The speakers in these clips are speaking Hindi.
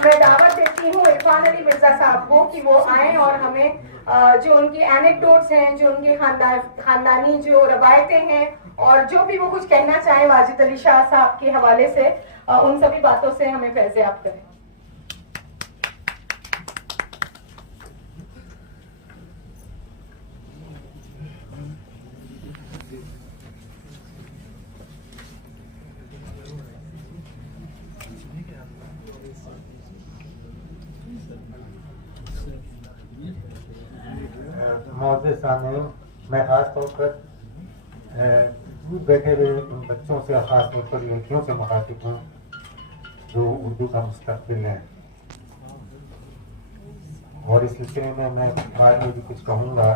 मैं दावत देती हूँ इरफान अली मिर्जा साहब को कि वो आए और हमें जो उनकी एनेक्डोट्स हैं, जो उनके खानदानी जो रवायतें हैं और जो भी वो कुछ कहना चाहें वाजिद अली शाह साहब के हवाले से, उन सभी बातों से हमें फैज़याब करें। मौजूद सामने मैं खास तौर पर बैठे हुए उन बच्चों से, खास तौर पर लड़कियों से मुखातिब हूँ जो उर्दू का मुस्तकबिल है, और इस सिलसिले में मैं बाद में भी कुछ कहूँगा।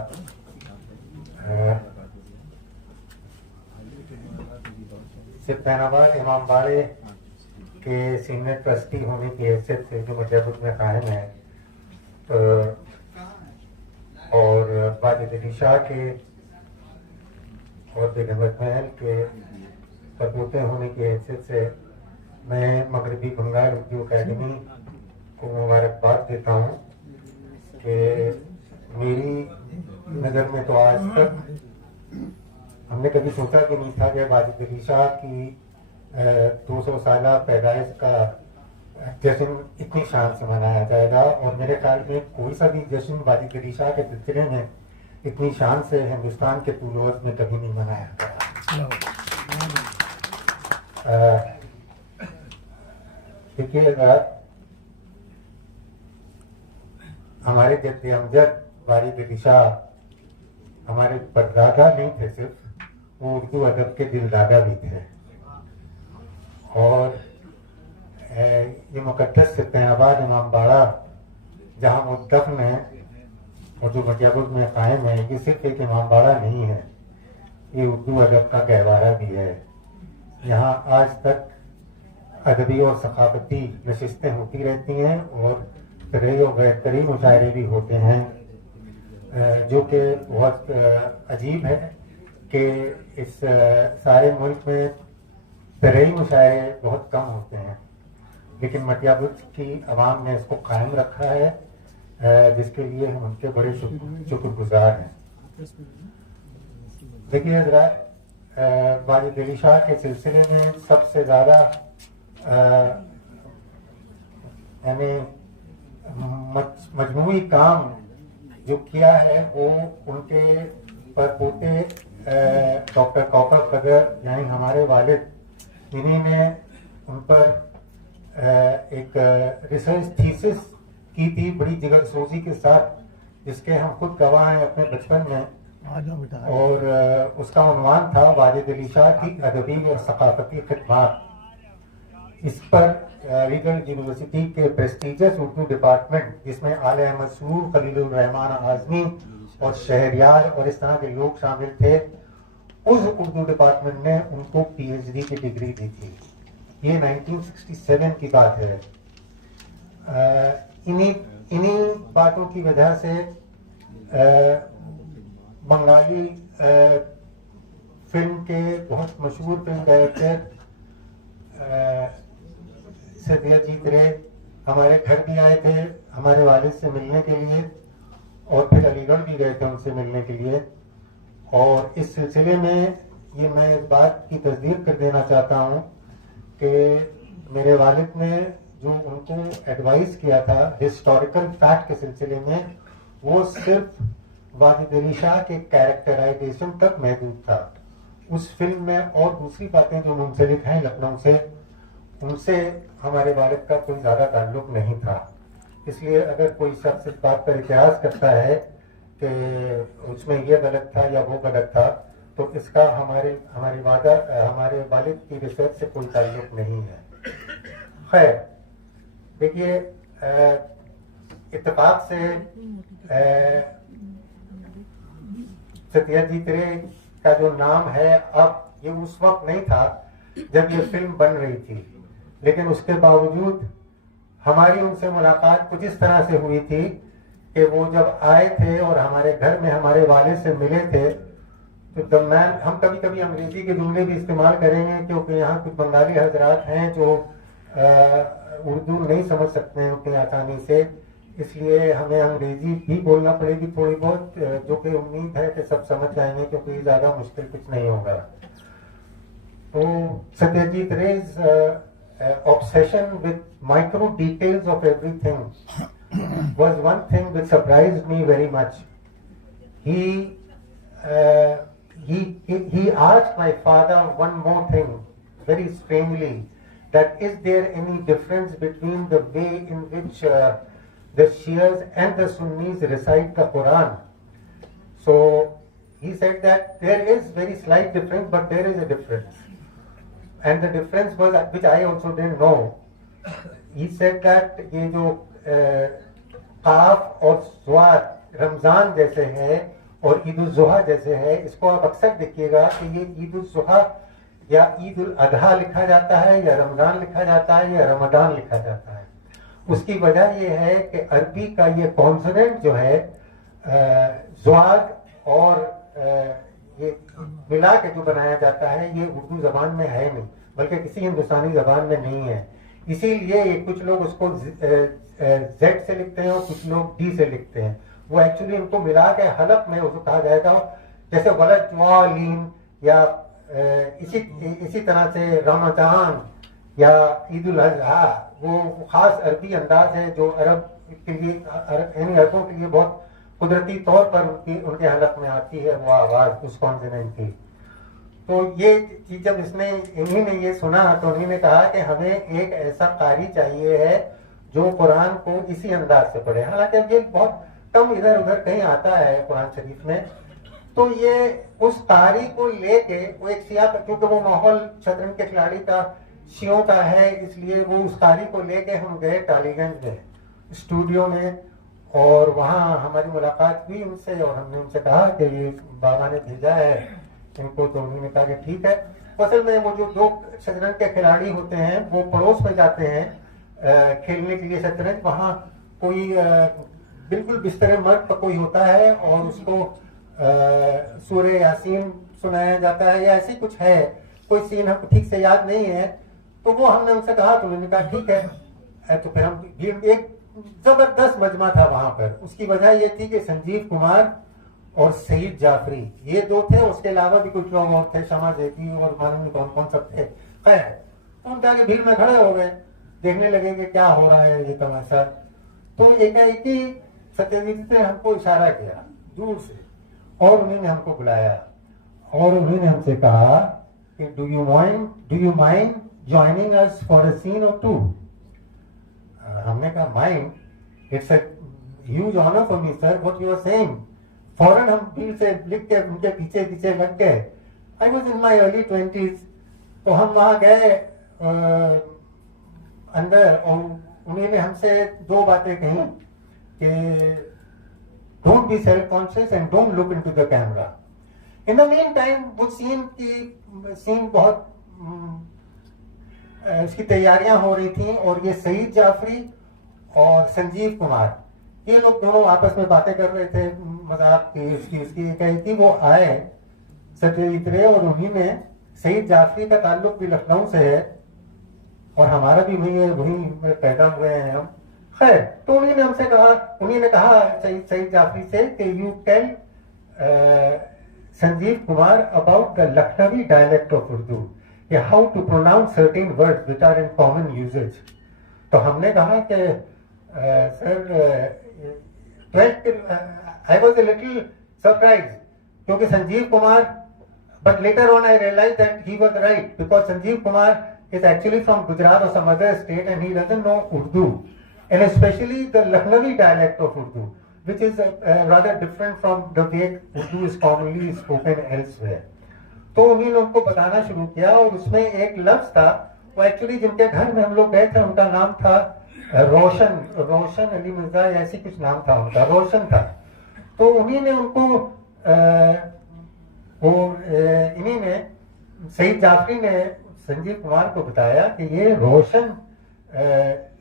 सिर्फ इमाम बाड़े के सीनियर ट्रस्टी होने की हैसियत से जो मजबूत में कायम है, और वाजिद अली शाह के और बेगम महल के पतोते होने की हैसियत से मैं मगरबी बंगाल उर्दू अकेडमी को मुबारकबाद देता हूँ कि मेरी नज़र में तो आज तक हमने कभी सोचा कि नहीं था कि वाजिद अली शाह की 200 साल पैदाइश का जश्न इतनी शान से मनाया जाएगा, और मेरे ख्याल में कोई सा भी जश्न वाजिद अली शाह के सिलसिले में इतनी शान से हिंदुस्तान के तूलोज़ में कभी नहीं मनाया गया। देखिए, हमारे जद्द अमजद वाजिद अली शाह हमारे परदादा नहीं थे, सिर्फ वो उर्दू अदब के दिलदादा भी थे, और ये मुकद्दस सिद्दीनाबाद इमाम बाड़ा जहाँ मुद्दफन है और जो मजाबुल में कायम है, ये सिर्फ एक इमाम बाड़ा नहीं है, ये उर्दू अदब का गहवारा भी है। यहाँ आज तक अदबी और सकाफती नशिस्तें होती रहती हैं और तरह और बेहतरीन मुशायरे भी होते हैं, जो कि बहुत अजीब है कि इस सारे मुल्क में तरही मुशायरे बहुत कम होते हैं, लेकिन मटियाबुर्ज की आवाम ने इसको कायम रखा है, जिसके लिए हम उनके बड़े शुक्रगुजार हैं। देखिए हज़रात, वाजिद अली शाह के सिलसिले में सबसे ज़्यादा यानी मजमूई काम जो किया है वो उनके परपोते डॉक्टर कौकब कदर यानी हमारे वालिद, इन्हीं ने उन पर एक रिसर्च थीसिस की थी बड़ी जिगरसोजी के साथ, जिसके हम खुद गवाह हैं अपने बचपन में, और उसका उन्वान था वाजिद अली शाह की अदबी और सकाफती खिदमात। इस पर अलीगढ़ यूनिवर्सिटी के प्रेस्टिजियस उर्दू डिपार्टमेंट, जिसमें आले अहमद सूर, खलीलुर रहमान आज़मी और शहरयार और इस तरह के लोग शामिल थे, उस उर्दू डिपार्टमेंट ने उनको पीएचडी की डिग्री दी थी। ये 1967 की बात है। इन्हीं बातों की वजह से बंगाली फिल्म के बहुत मशहूर फिल्म डायरेक्टर सत्यजीत रे हमारे घर भी आए थे हमारे वालिद से मिलने के लिए, और फिर अलीगढ़ भी गए थे उनसे मिलने के लिए। और इस सिलसिले में ये मैं इस बात की तस्दीक कर देना चाहता हूँ कि मेरे वालिद ने जो उनको एडवाइस किया था हिस्टोरिकल फैक्ट के सिलसिले में, वो सिर्फ वाजिद अली शाह के कैरेक्टराइजेशन तक महदूद था। उस फिल्म में और दूसरी बातें जो मुंसलिक हैं लखनऊ से, उनसे हमारे वालिद का कोई ज़्यादा ताल्लुक नहीं था। इसलिए अगर कोई शख्स इस बात पर इतिहास करता है कि उसमें यह गलत था या वो गलत था, तो इसका हमारे वालिद की रिसर्च से कोई ताल्लुक नहीं है। खैर, देखिए, इत्तेफाक से सत्यजीत रे का जो नाम है अब, ये उस वक्त नहीं था जब ये फिल्म बन रही थी, लेकिन उसके बावजूद हमारी उनसे मुलाकात कुछ इस तरह से हुई थी कि वो जब आए थे और हमारे घर में हमारे वालिद से मिले थे, तो हम कभी कभी अंग्रेजी के जुमले भी इस्तेमाल करेंगे क्योंकि यहाँ कुछ बंगाली हजरात हैं जो उर्दू नहीं समझ सकते हैं उतनी आसानी से, इसलिए हमें अंग्रेजी भी बोलना पड़ेगी थोड़ी बहुत, जो कि उम्मीद है कि सब समझ जाएंगे क्योंकि ज़्यादा मुश्किल कुछ नहीं होगा। तो Satyajit रे's obsession with micro details of everything was one thing which surprised me very much. He asked my father one more thing very strangely, that is there any difference between the way in which the Shias and the Sunnis recite the Quran? So he said that there is very slight difference, but there is a difference. And the difference was, which I also didn't know, he said that ये जो काफ और स्वाद रमजान जैसे हैं और ईद उल जुहा जैसे है, इसको आप अक्सर देखिएगा कि ये ईद उल जुहा या ईद उल अधा लिखा जाता है, या रमजान लिखा जाता है, या रमदान लिखा जाता है। उसकी वजह ये है कि अरबी का ये कॉन्सोनेंट जो है ज़्वाद और ये मिला के जो बनाया जाता है, ये उर्दू जबान में है नहीं, बल्कि किसी हिंदुस्तानी जबान में नहीं है। इसीलिए कुछ लोग उसको जेड से लिखते हैं और कुछ लोग डी से लिखते हैं। वो एक्चुअली उनको मिला के हलफ में उसको कहा जाएगा, जैसे वलद वालीन या इसी तरह से रमजान या ईद उल अज़हा, वो खास अरबी अंदाज है जो अरब के लिए, यानी अरबों के लिए बहुत कुदरती तौर पर उनके हलफ में आती है वो आवाज उस कॉन्सोनेंट की। तो ये चीज जब इन्हीं ने ये सुना तो इन्हीं ने कहा कि हमें एक ऐसा कारी चाहिए है जो कुरान को इसी अंदाज से पढ़े। हालांकि ये बहुत कम इधर उधर कहीं आता है कुरान शरीफ में। तो ये उस कारी को लेके वो एक शिया, क्योंकि वो माहौल शतरंज के खिलाड़ी का शियों का है, इसलिए वो उस कारी को लेके हम गए टालीगंज में स्टूडियो में, और वहाँ हमारी मुलाकात हुई उनसे और हमने उनसे कहा कि ये बाबा ने भेजा है इनको। तो उन्होंने कहा कि ठीक है। असल में वो जो दो शतरंज के खिलाड़ी होते हैं वो पड़ोस में जाते हैं खेलने के लिए शतरंज। वहाँ कोई बिल्कुल बिस्तर मर्द का कोई होता है और उसको सूरह यासीन सुनाया जाता है या ऐसे कुछ है, कोई सीन हमको ठीक से याद नहीं है। तो वो हमने उनसे कहा तो उन्होंने कहा ठीक है। तो फिर हम एक जबरदस्त मजमा था वहां पर। उसकी वजह ये थी कि संजीव कुमार और सईद जाफरी ये दो थे, उसके अलावा भी कुछ लोग और थे, शमा जेती और मालूम नहीं कौन कौन सब थे। खैर तो हम जाके भीड़ में खड़े हो गए, देखने लगे कि क्या हो रहा है ये तमाशा। तो एकाएकी सत्यजीत ने हमको इशारा किया दूर से और उन्होंने हमको बुलाया और उन्होंने हमसे कहा कि do you mind joining us for a scene or two. हमने कहा mind, it's a huge honour for me sir, what you are saying. फौरन हम भीड़ से लिख के उनके पीछे पीछे लग गए। I was in my early 20s। तो हम वहां गए अंदर और उन्होंने हमसे दो बातें कही कि don't be self conscious and don't look into the camera. In the main time वो सीन बहुत इसकी तैयारियां हो रही थी और ये सईद जाफरी और संजीव कुमार ये लोग दोनों आपस में बातें कर रहे थे, मजाक की उसकी कही थी। वो आए सत्यजीत रे और उन्हीं में सईद जाफरी का ताल्लुक भी लखनऊ से है और हमारा भी वही में पैदा हुए हैं हम। खैर तो उन्हीं ने हमसे कहा, उन्हीं ने कहा सईद जाफरी से कि you tell Sanjeev Kumar about the Lakhnavi dialect of Urdu, how to pronounce certain words which are in common usages. तो हमने कहा कि sir I was a little surprised क्योंकि Sanjeev Kumar, but later on I realized that he was right because Sanjeev Kumar is actually from Gujarat or some other state and he doesn't know Urdu, and especially the Lucknowi dialect of Urdu, which is rather different from the way Urdu is commonly spoken elsewhere. तो उन्होंने उनको बताना शुरू किया और उसमें एक लफ्ज था, वो एक्चुअली जिनके घर में हम लोग गए थे उनका नाम था रोशन अली मिर्जा, ऐसी कुछ नाम था उनका, रोशन था। तो उन्हीं ने उनको इन्हीं ने सईद जाफरी ने संजीव कुमार को बताया कि ये रोशन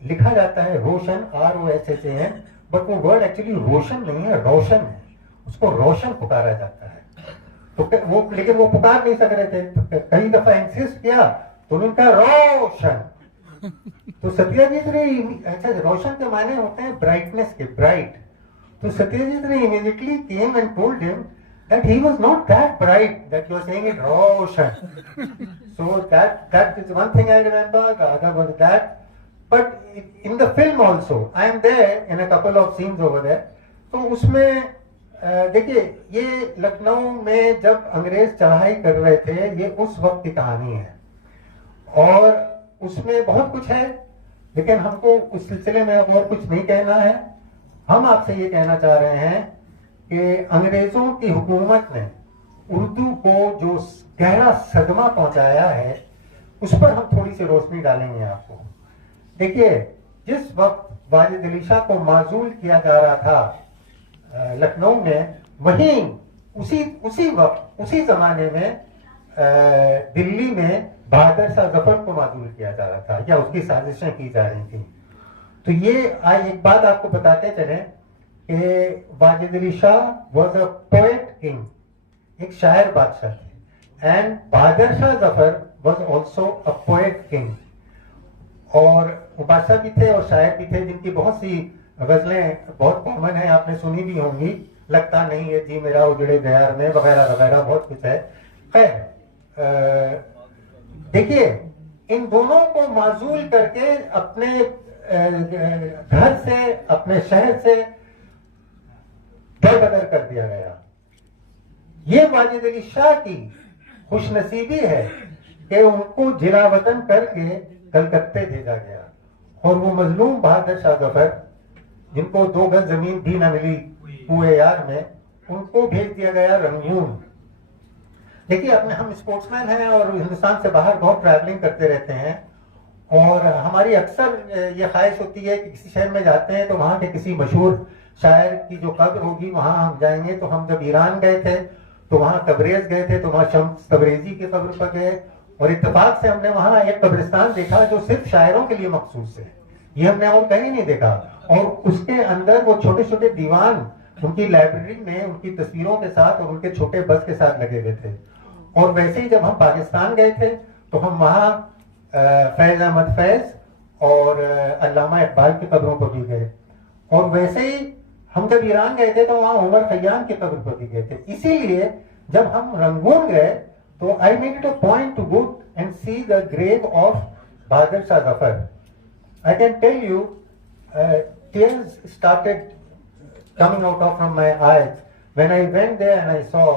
लिखा जाता है, रोशन ROSHAN, बट वो वर्ड एक्चुअली रोशन नहीं है, रोशन है। उसको रोशन पुकारा जाता है। तो वो लेकिन वो पुकार नहीं सक रहे थे, कई दफा इंसिस्ट किया तो उन्होंने कहा रोशन। तो सत्यजीत रे, अच्छा रोशन के मायने होते हैं ब्राइटनेस के, ब्राइट। तो सत्यजीत रे immediately came and told him that he was not that bright that you are saying it Roshan. So that is one thing I remember. The other was that. But in the film also, I am there in a couple of scenes over there. तो उसमें देखिए, ये लखनऊ में जब अंग्रेज चढ़ाई कर रहे थे, ये उस वक्त की कहानी है और उसमें बहुत कुछ है, लेकिन हमको उस सिलसिले में और कुछ नहीं कहना है। हम आपसे ये कहना चाह रहे हैं कि अंग्रेजों की हुकूमत ने उर्दू को जो गहरा सदमा पहुंचाया है, उस पर हम थोड़ी सी रोशनी डालेंगे आपको। देखिए, जिस वक्त वाजिद अली शाह को माजूल किया जा रहा था लखनऊ में, वहीं उसी वक्त उसी जमाने में दिल्ली में बहादुर शाह जफर को माजूल किया जा रहा था या उसकी साजिशें की जा रही थी। तो ये आज एक बात आपको बताते चले कि Wajid Ali Shah was a poet king, एक शायर बादशाह थे, and Bahadur Shah Zafar was also a poet king. और वो बादशाह भी थे और शायर भी थे, जिनकी बहुत सी गजलें बहुत कॉमन है, आपने सुनी भी होंगी, लगता नहीं है जी मेरा उजड़े दयार में, वगैरह वगैरह बहुत कुछ है। खैर, देखिए, इन दोनों को माजूल करके अपने घर से, अपने शहर से दरबदर कर दिया गया। ये वाजिद अली शाह की खुशनसीबी है कि उनको जिला वतन करके कलकत्ते भेजा गया और वो मजलूम बहादुर शाह जफर, जिनको 2 गज जमीन भी न मिली कुए यार में, उनको भेज दिया गया रंगून। देखिए, अपने हम स्पोर्ट्समैन हैं और हिंदुस्तान से बाहर बहुत ट्रैवलिंग करते रहते हैं और हमारी अक्सर ये ख्वाहिश होती है कि किसी शहर में जाते हैं तो वहाँ के किसी मशहूर शायर की जो कब्र होगी वहाँ हम जाएंगे। तो हम जब ईरान गए थे तो वहाँ तबरेज गए थे, तो वहाँ शम्स तबरेजी की कब्र पर गए और इत्तेफाक से हमने वहाँ एक कब्रिस्तान देखा जो सिर्फ शायरों के लिए मखसूस है, ये हमने और कहीं नहीं देखा। और उसके अंदर वो छोटे छोटे दीवान उनकी लाइब्रेरी में उनकी तस्वीरों के साथ और उनके छोटे बस के साथ लगे हुए थे। और वैसे ही जब हम पाकिस्तान गए थे तो हम वहाँ फैज अहमद फैज और अल्लामा इकबाल की कब्रों पर भी गए, और वैसे ही हम जब ईरान गए थे तो वहाँ उमर खयाम की कब्र पर भी गए थे। इसीलिए जब हम रंगून गए तो I made it a point to go and see the grave of Bahadur Shah Zafar. I can tell you, tears started coming out from my eyes when I went there and I saw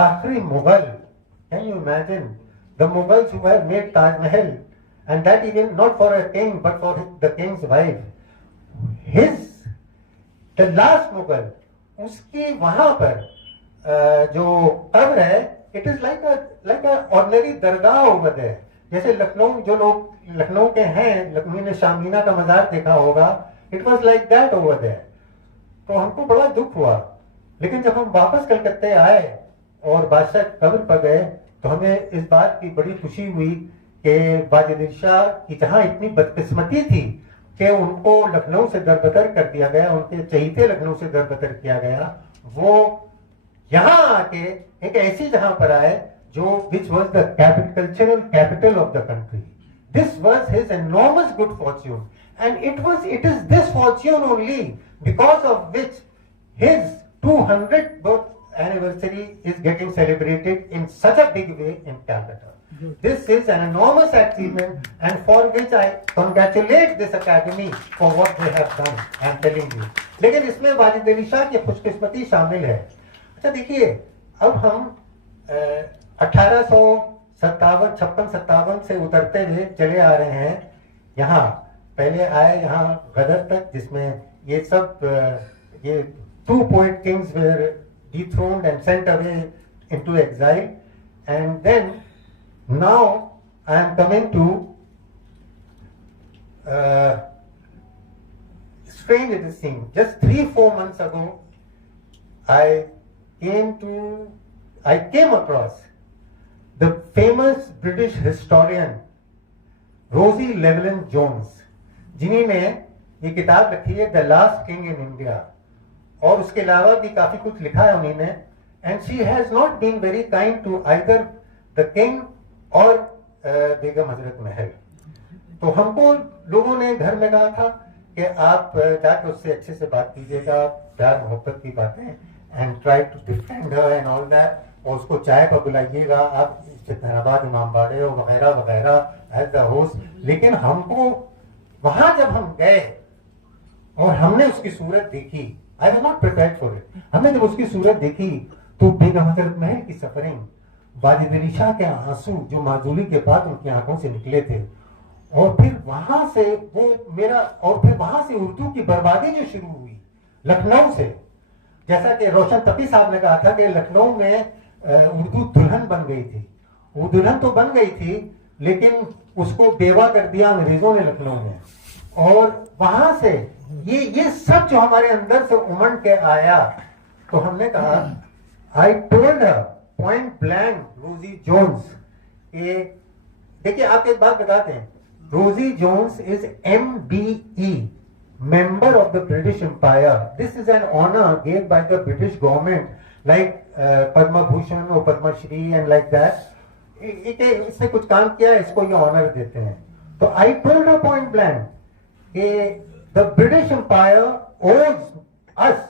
Akhri Mughal. Can you imagine the Mughals who have made Taj Mahal, and that even not for a king but for the king's wife. The last Mughal, उसकी वहां पर जो कब्र है, it is like a ordinary Dargah over there. जैसे लखनऊ, जो लोग लखनऊ के हैं, लखनऊ ने शामीना का मजार देखा होगा, it was like that over there. तो हमको बड़ा दुख हुआ, लेकिन जब हम वापस कलकत्ते आए और बादशाह कब्र पर गए तो हमें इस बात की बड़ी खुशी हुई कि वाजिद अली शाह की जहां इतनी बदकिस्मती थी कि उनको लखनऊ से दरबदर कर दिया गया, उनके चहीते लखनऊ से दरबदर किया गया, वो यहाँ आके एक ऐसी जहां पर आए जो which was the cultural capital of the country. This was his enormous good fortune, and it is this fortune only because of which his 200th birth anniversary is getting celebrated in such a big way in Calcutta. This is an enormous achievement, and for which I congratulate this academy for what they have done. I am telling you. लेकिन इसमें वाजिद अली शाह की खुशकिस्मती शामिल है। अच्छा देखिए, अब हम 1857 से उतरते हुए चले आ रहे हैं यहाँ, पहले आए यहाँ गदर तक, जिसमें ये सब ये 2 poet kings were dethroned and sent away into exile, and then now I am coming to strange it is seen. Just 3-4 months ago I came across the famous British historian Rosie Llewellyn-Jones, जिन्हीं ने ये किताब लिखी है the last king in India, और उसके अलावा भी काफी कुछ लिखा है उन्हीं ने, and she has not been very kind to either the king or Begum Hazrat Mahal. तो हमको लोगों ने घर में कहा था कि आप जाके उससे अच्छे से बात कीजिएगा, प्यार मोहब्बत की बातें, and try to defend her and all that, और उसको चाय पर बुलाइएगा आप जहानाबाद इमामबाड़े वगैरह वगैरह एज द होस्ट। लेकिन हमको वहां जब हम गए और हमने उसकी सूरत देखी, I was not prepared for it, हमने जब उसकी सूरत देखी तो बेगम हजरत महल की सफरिंग, वाजिद अली शाह के आंसू जो माजूली के बाद उनकी आंखों से निकले थे, और फिर वहां से वो मेरा, और फिर वहां से उर्दू की बर्बादी जो शुरू हुई लखनऊ से, जैसा कि रोशन तपी साहब ने कहा था कि लखनऊ में उर्दू दुल्हन बन गई थी। वो दुल्हन तो बन गई थी लेकिन उसको बेवा कर दिया अंग्रेजों ने लखनऊ में, और वहां से ये सब जो हमारे अंदर से उमड़ के आया, तो हमने कहा, I told her point blank, Rosie Jones, देखिए आप एक बात बताते हैं, Rosie Jones is MBE, member of the British Empire. This is an honor given by the British government, like Padma Bhushan or Padma Shri and like that. इसने कुछ काम किया, इसको ये ऑनर देते हैं। तो I told her point blank कि the British Empire owes us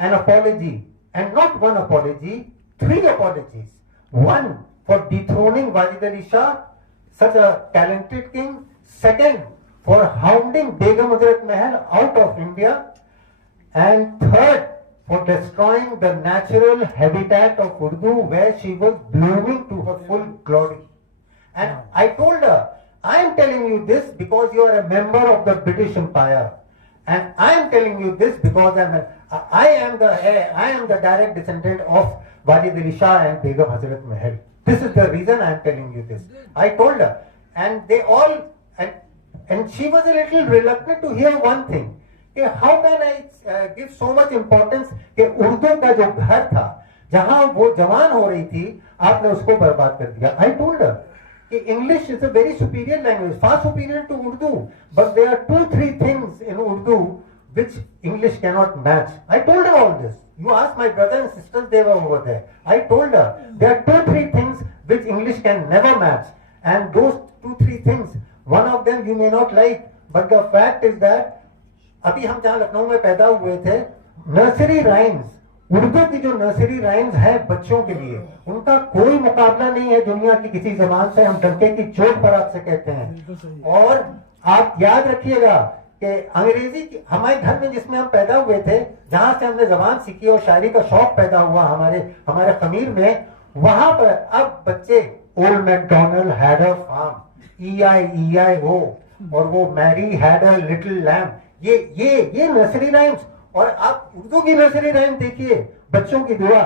an apology, and not one apology, 3 apologies. One, for dethroning Wajid Ali Shah, such a talented king. Second, for hounding Begum Hazrat Mahal out of India. And third, for destroying the natural habitat of Urdu where she was blooming to her full glory. And I told her, I am telling you this because you are a member of the British Empire. And I am telling you this because I am the direct descendant of Wajid Ali Shah and Begum Hazrat Mahal. This is the reason I am telling you this. I told her, and they all, and she was a little reluctant to hear one thing, कि how can I give so much importance कि उर्दू का जो घर था जहां वो जवान हो रही थी, आपने उसको बर्बाद कर दिया। I told her कि English is a very superior language, far superior to Urdu, but there are 2-3 things in Urdu which English cannot match. I told her all this. You ask my brother and sisters, they were over there. I told her there are 2-3 things which English can never match, and those 2-3 things, one of them you may not like, but the fact is that अभी हम जहाँ लखनऊ में पैदा हुए थे, नर्सरी राइम्स, उर्दू की जो नर्सरी राइम्स है बच्चों के लिए, उनका कोई मुकाबला नहीं है दुनिया की किसी जबान से। हम डंके की चोट पर आपसे कहते हैं। और आप याद रखिएगा कि अंग्रेजी की हमारे घर में जिसमें हम पैदा हुए थे, जहां से हमने जबान सीखी और शायरी का शौक पैदा हुआ हमारे खमीर में, वहां पर अब बच्चे old McDonald had a farm, EIO, और वो Mary had a little lamb, ये नर्सरी राइम्स। और आप उर्दू की नर्सरी राइम देखिए, बच्चों की दुआ,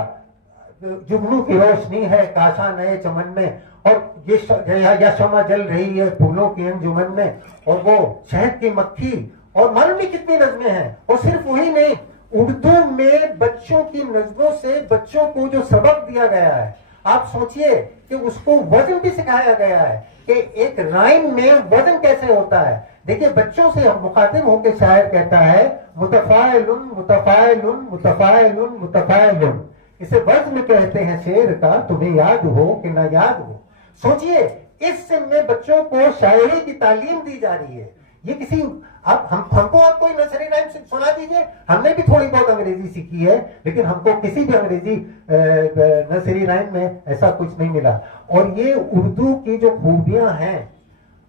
जुगनू की रोशनी है काशा नए चमन में, और ये शमा जल रही है फूलों की अंजुमन में, और वो शहद की मक्खी, और मालूम नहीं कितनी नज़में हैं। और सिर्फ वही नहीं, उर्दू में बच्चों की नज़मों से बच्चों को जो सबक दिया गया है, आप सोचिए कि उसको वजन भी सिखाया गया है कि एक राइम में वजन कैसे होता है। देखिए बच्चों से हम मुखातिब होकर शायर कहता है, मुतफाइलुन मुतफाइलुन मुतफाइलुन मुतफाइलुन, इसे वज़न कहते हैं शेर का, तुम्हें याद हो कि ना याद हो। सोचिए इस में बच्चों को शायरी की तालीम दी जा रही है। ये किसी हमको आप कोई नर्सरी राइम सुना दीजिए, हमने भी थोड़ी बहुत अंग्रेजी सीखी है, लेकिन हमको किसी भी अंग्रेजी नर्सरी राइम में ऐसा कुछ नहीं मिला। और ये उर्दू की जो खूबियां हैं,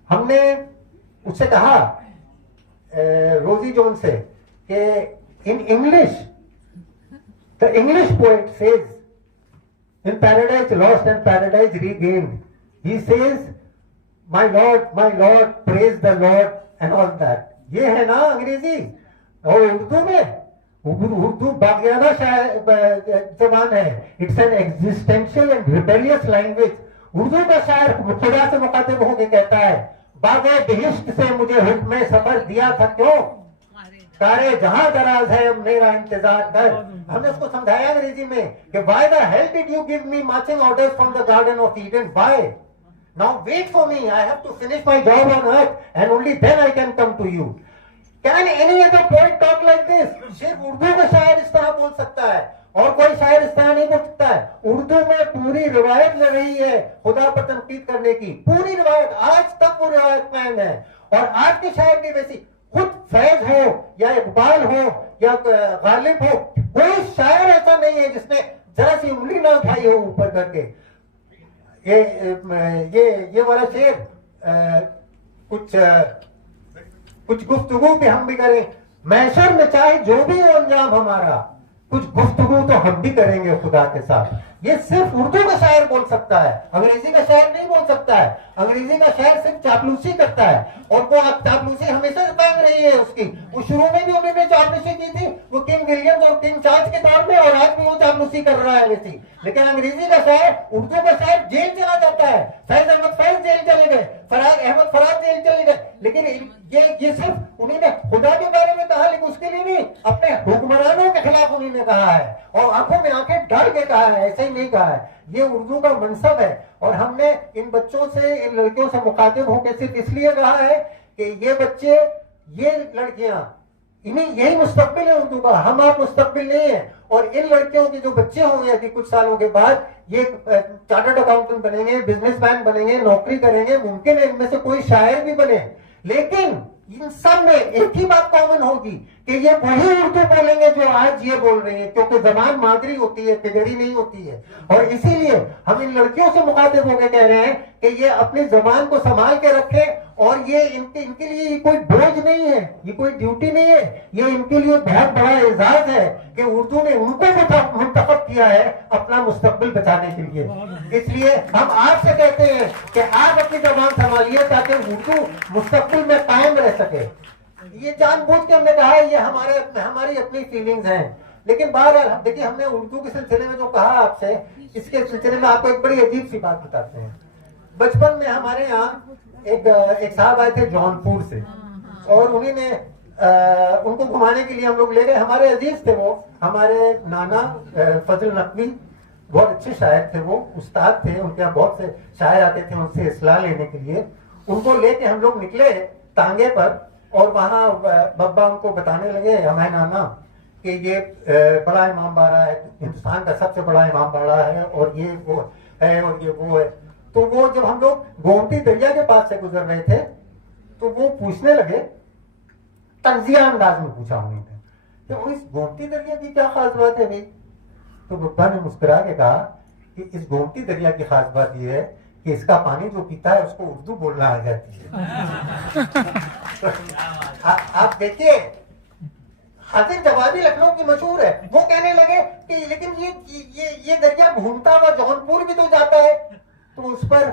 हमने उससे कहा रोजी जोन से कि in English the English poet says in paradise lost and paradise regained, he says my Lord praise the Lord and all that. ये है ना अंग्रेजी। और उर्दू में, उर्दू बागियाना जबान है, it's an existential and rebellious language. Urdu का शायर खुदा से मुखातिब होकर कहता है, बागे बहिश्त से मुझे हुक्म सफर दिया था क्यों, सारे जहां दराज है अब मेरा इंतजार कर। हमने उसको समझाया अंग्रेजी में कि why the hell did you give me marching orders from the garden of Eden, why? Now wait for me, I have to finish my job on earth and only then I can come to you. Can any other poet talk like this? सिर्फ उर्दू का शायर इस तरह बोल सकता है, और कोई शायर इस तरह नहीं बोल सकता है। उर्दू में पूरी रिवायत लग रही है खुदा पर तनकीद करने की, पूरी रिवायत आज तक वो रिवायत कायम है। और आज के शायर भी वैसी, खुद फैज हो या इकबाल हो या गालिब हो, कोई शायर ऐसा नहीं है जिसने जरा सी उंगली ना उठाई हो ऊपर करके। ये वाला शेर, कुछ गुफ्तगू भी हम भी करें, महशर में चाहे जो भी हो अंजाम हमारा, कुछ गुफ्तगू तो हम भी करेंगे खुदा के साथ। ये सिर्फ उर्दू का शायर बोल सकता है, अंग्रेजी का शायर नहीं बोल सकता है। अंग्रेजी का शायर सिर्फ चापलूसी करता है, और वो चापलूसी हमेशा से काम रही है उसकी। वो शुरू में भी उन्होंने चापलूसी की थी, वो किंग विलियम और किंग चार्ल्स के दौर में, और आज भी वो चापलूसी कर रहा है वैसी। लेकिन अंग्रेजी का शायर, उर्दू का शायर जेल चला जाता है। फैज अहमद फैज जेल चले गए, फराज अहमद फराज जेल चले गए, लेकिन ये सिर्फ उन्होंने खुदा के बारे में कहा, लेकिन उसके लिए नहीं, अपने हुक्मरानों के खिलाफ उन्होंने कहा है, और आंखों में आंखें डाल के कहा है, ऐसे ही नहीं कहा है। ये उर्दू का मनसब है, और हमने इन बच्चों से, इन लड़कियों से मुखातिब होकर सिर्फ इसलिए कहा है कि ये बच्चे, ये लड़कियां, इन्हें यही मुस्तकबिल है उर्दू का, हम आप मुस्तकबिल नहीं है। और इन लड़कियों के जो बच्चे होंगे अभी कुछ सालों के बाद, ये चार्टर्ड अकाउंटेंट बनेंगे, बिजनेसमैन बनेंगे, नौकरी करेंगे, मुमकिन है इनमें से कोई शायर भी बने। लेकिन इन सब में एक ही बात कॉमन होगी कि ये वही उर्दू बोलेंगे जो आज ये बोल रहे हैं, क्योंकि जबान मादरी होती है, तिगरी नहीं होती है। और इसीलिए हम इन लड़कियों से मुखातिब होकर कह रहे हैं कि ये अपनी जबान को संभाल के रखें, और ये इनके लिए ये कोई बोझ नहीं है, ये कोई ड्यूटी नहीं है, ये इनके लिए बहुत बड़ा एजाज है कि उर्दू ने उनको मुंतखब किया है अपना मुस्तकबिल बचाने के लिए। इसलिए हम आपसे कहते हैं कि आप अपनी जबान संभालिए ताकि उर्दू मुस्तकबिल में कायम रह सके। ये जानबूझ के हमने कहा है, ये हमारी अपनी फीलिंग्स हैं। लेकिन बहरहाल देखिए, हमने उर्दू के सिलसिले में जो कहा आपसे, इसके सिलसिले में आपको एक बड़ी अजीब सी बात बताते हैं। बचपन में हमारे यहाँ एक साहब आए थे जौनपुर से, और उन्होंने उनको घुमाने के लिए हम लोग ले गए। हमारे अजीज थे वो, हमारे नाना फजल नकवी, बहुत अच्छे शायर थे वो, उस्ताद थे, उनके यहाँ बहुत से शायर आते थे उनसे इस्लाह लेने के लिए। उनको लेके हम लोग निकले तांगे पर, और वहाँ बब्बा उनको बताने लगे, हमारे नाना, कि ये बड़ा इमाम बाड़ा है, हिंदुस्तान का सबसे बड़ा इमाम बाड़ा है, और ये वो है और ये वो है। तो वो जब हम लोग गोमती दरिया के पास से गुजर रहे थे, तो वो पूछने लगे, तंजिया अंदाज में पूछा उन्होंने कि इस गोमती दरिया की क्या खास बात है भाई? तो बब्बा ने मुस्कुरा के कहा कि इस गोमती दरिया की खास बात यह है कि इसका पानी जो पीता है उसको उर्दू बोलना आ जाती है। तो आप देखिए, हाजिर जवाबी लखनऊ की मशहूर है, वो कहने लगे कि लेकिन ये दरिया घूमता हुआ जौनपुर भी तो जाता है। तो उस पर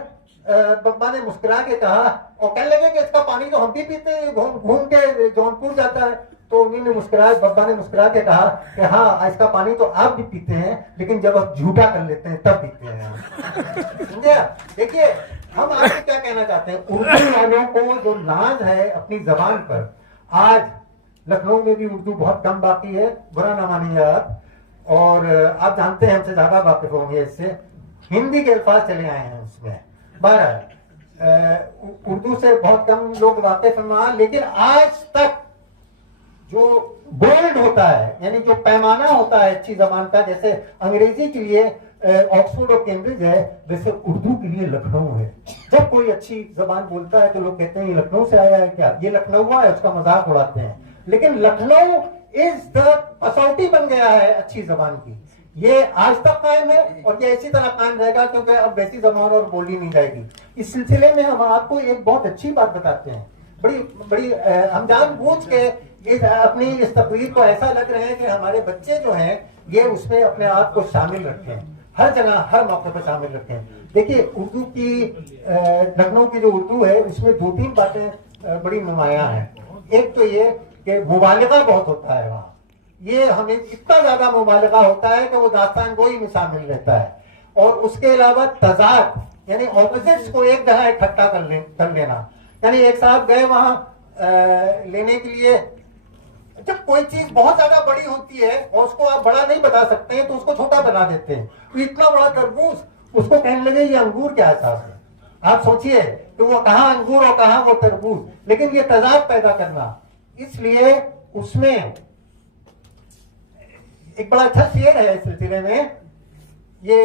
बब्बा ने मुस्कुरा के कहा, और कहने लगे कि इसका पानी तो हम भी पीते हैं, घूम के जौनपुर जाता है। तो उन्होंने बब्बा ने मुस्कुरा के कहा कि हाँ, इसका पानी तो आप भी पीते हैं, लेकिन जब आप झूठा कर लेते हैं तब पीते हैं। समझे? देखिए, हम आपसे क्या कहना चाहते हैं, उर्दू वालों को जो नाज है अपनी जबान पर, आज लखनऊ में भी उर्दू बहुत कम बाकी है, बुरा ना मानिए आप, और आप जानते हैं हमसे ज्यादा वाकिफ होंगे इससे, हिंदी के अल्फाज चले आए हैं उसमें। बहरहाल उर्दू से बहुत कम लोग वाकिफ हैं, लेकिन आज तक जो गोल्ड होता है, यानी जो पैमाना होता है अच्छी जबान का, जैसे अंग्रेजी के लिए ऑक्सफोर्ड और कैम्ब्रिज है, वैसे उर्दू के लिए लखनऊ है। जब कोई अच्छी जबान बोलता है तो लोग कहते हैं ये लखनऊ से आया है क्या, ये लखनऊ है, उसका मजाक उड़ाते हैं। लेकिन लखनऊ इज द कसौटी बन गया है अच्छी जबान की। ये आज तक कायम है, और ये इसी तरह कायम रहेगा, क्योंकि अब वैसी जबान और बोली नहीं जाएगी। इस सिलसिले में हम आपको एक बहुत अच्छी बात बताते हैं, बड़ी हम जानबूझ के अपनी इस तकरीर को ऐसा लग रहे हैं कि हमारे बच्चे जो हैं ये उसमें अपने आप को शामिल रखें, हर जगह हर मौके पर शामिल रखें। देखिए, उर्दू की लखनऊ की जो उर्दू है उसमें 2-3 बातें बड़ी नुमायां हैं। एक तो ये कि मुबालिगा बहुत होता है वहाँ, ये हमें इतना ज्यादा मुबालिगा होता है कि वो दास्तान गोई में शामिल रहता है। और उसके अलावा तजाद, यानी ऑपोजिट्स को एक जगह इकट्ठा कर लेना। यानी एक साहब गए वहां लेने के लिए, जब कोई चीज बहुत ज्यादा बड़ी होती है और उसको आप बड़ा नहीं बता सकते हैं तो उसको छोटा बना देते हैं। तो इतना बड़ा तरबूज, उसको कहने लगे ये अंगूर क्या एहसास है। आप सोचिए कि वो कहाँ अंगूर और कहाँ वो तरबूज, लेकिन ये तजाद पैदा करना। इसलिए उसमें एक बड़ा अच्छा शेर है इस सिलसिले में, ये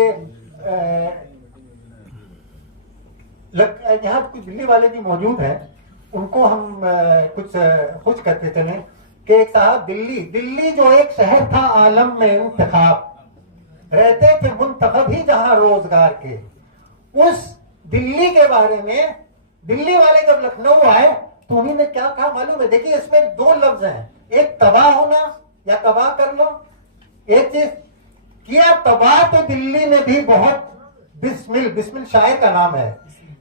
यहाँ कुछ दिल्ली वाले भी मौजूद हैं, उनको हम कुछ करते चले कि एक साहब दिल्ली जो एक शहर था आलम में इंतखाब, रहते थे मुंतखब ही जहां रोजगार के, उस दिल्ली के बारे में दिल्ली वाले जब लखनऊ आए तो उन्होंने क्या कहा मालूम है? देखिए इसमें दो लफ्ज हैं, एक तबाह होना या तबाह कर लो, एक चीज किया तबाह तो दिल्ली में भी बहुत, बिस्मिल शायर का नाम है,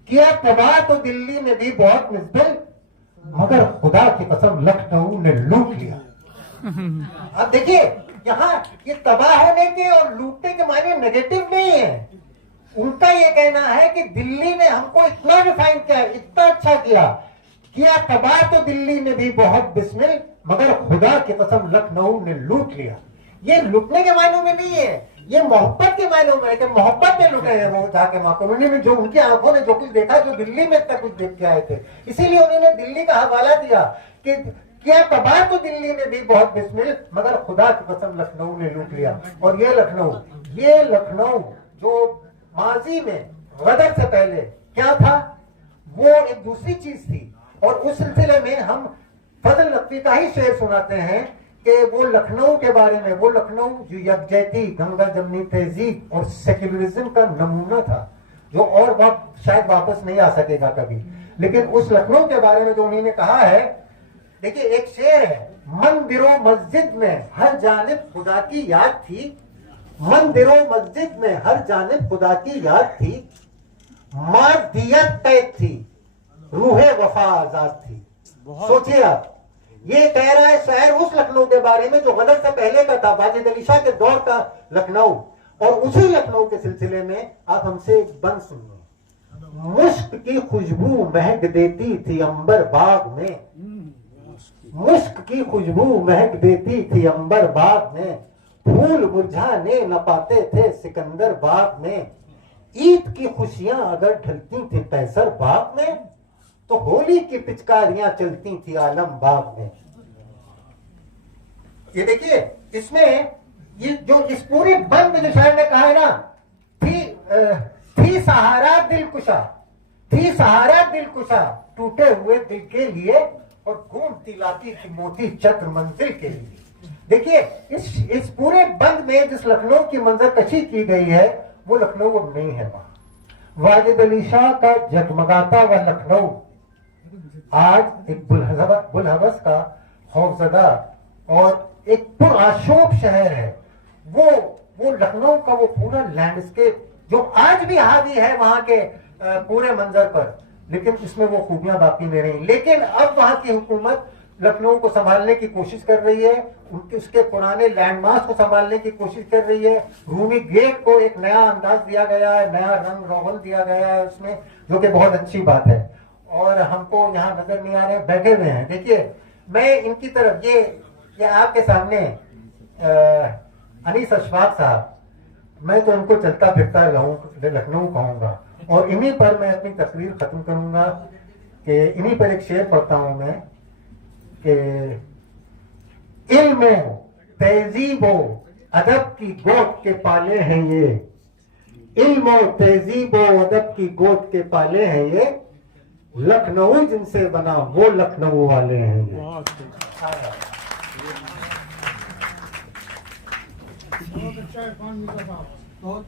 किया तबाह तो दिल्ली में भी बहुत मिस्बिल, मगर खुदा की कसम लखनऊ ने लूट लिया। अब देखिए यहाँ ये तबाह होने के और लूटने के मायने नेगेटिव नहीं है, उनका ये कहना है कि दिल्ली ने हमको इतना रिफाइन किया, इतना अच्छा किया तबाह तो दिल्ली में भी बहुत बिस्मिल, मगर खुदा की कसम लखनऊ ने लूट लिया। ये लूटने के मायनों में नहीं है, ये मोहब्बत के मायनों में है कि मोहब्बत में लुटे हैं वो जाके वहां पर। उन्होंने जो उनकी आंखों ने जो कुछ देखा, जो दिल्ली में तक कुछ देख के आए थे, इसीलिए उन्होंने दिल्ली का हवाला दिया कि क्या तबाह तो दिल्ली में भी बहुत बिस्मिल, मगर खुदा की कसम लखनऊ ने लूट लिया। और ये लखनऊ जो माजी में गदर से पहले क्या था, वो एक दूसरी चीज थी। और उस सिलसिले में हम फजल नकवी का ही शेर सुनाते हैं कि वो लखनऊ के बारे में, वो लखनऊ जो यकजहती, गंगा जमनी तहजीब और सेक्युलरिज्म का नमूना था, जो और शायद वापस नहीं आ सकेगा कभी। लेकिन उस लखनऊ के बारे में जो उन्होंने कहा है, देखिए एक शेर है, मंदिरों मस्जिद में हर जानिब खुदा की याद थी, मंदिरों मस्जिद में हर जानिब खुदा की याद थी, मादियत कैद थी, रूहे वफा आजाद थी। सोचिए आप, ये कह रहा है शायर उस लखनऊ के बारे में जो गदर से पहले का था, वाजिद अली शाह के दौर का लखनऊ। और उसी लखनऊ के सिलसिले में आप हमसे एक बंद सुनिए। मुश्क की खुशबू महक देती थी अंबर बाग में, मुश्क की खुशबू महक देती थी अंबर बाग में, फूल मुरझाने न पाते थे सिकंदर बाग में, ईद की खुशियां अगर ढलती थी कैसर बाग में, तो होली की पिचकारियां चलती थी आलम बाग में। ये देखिए इसमें ये जो इस पूरे बंद में जो शायर ने कहा है ना, थी सहारा दिलकुशा, थी सहारा दिलकुशा टूटे हुए दिल के लिए, और घूमती लाती थी मोती चक्र मंजिल के लिए। देखिए इस पूरे बंद में जिस लखनऊ की मंजर कशी की गई है, वो लखनऊ अब नहीं है। वहां वाजिद अली शाह का जगमगाता हुआ लखनऊ आज एक बुलहवस का खौफजदा और एक पुरआशोक शहर है। वो लखनऊ का वो पूरा लैंडस्केप जो आज भी हावी है वहां के पूरे मंजर पर, लेकिन इसमें वो खूबियां बाकी नहीं रही। लेकिन अब वहां की हुकूमत लखनऊ को संभालने की कोशिश कर रही है, उसके पुराने लैंडमार्क को संभालने की कोशिश कर रही है। रूमी गेट को एक नया अंदाज दिया गया है, नया रंग रोगन दिया गया है उसमें, जो कि बहुत अच्छी बात है। और हमको यहाँ नजर नहीं आ रहे, बैठे हुए हैं। देखिए मैं इनकी तरफ ये आपके सामने अनीस अशफाक साहब, मैं तो उनको चलता फिरता लखनऊ कहूंगा, और इन्हीं पर मैं अपनी तस्वीर खत्म करूंगा कि इन्हीं पर एक शेर पढ़ता हूं मैं कि इल्म तहजीब अदब की गोद के पाले हैं ये, इल्म तहजीब अदब की गोद के पाले हैं ये, लखनऊ जिनसे बना वो लखनऊ वाले हैं ये। बहुत अच्छा है, बहुत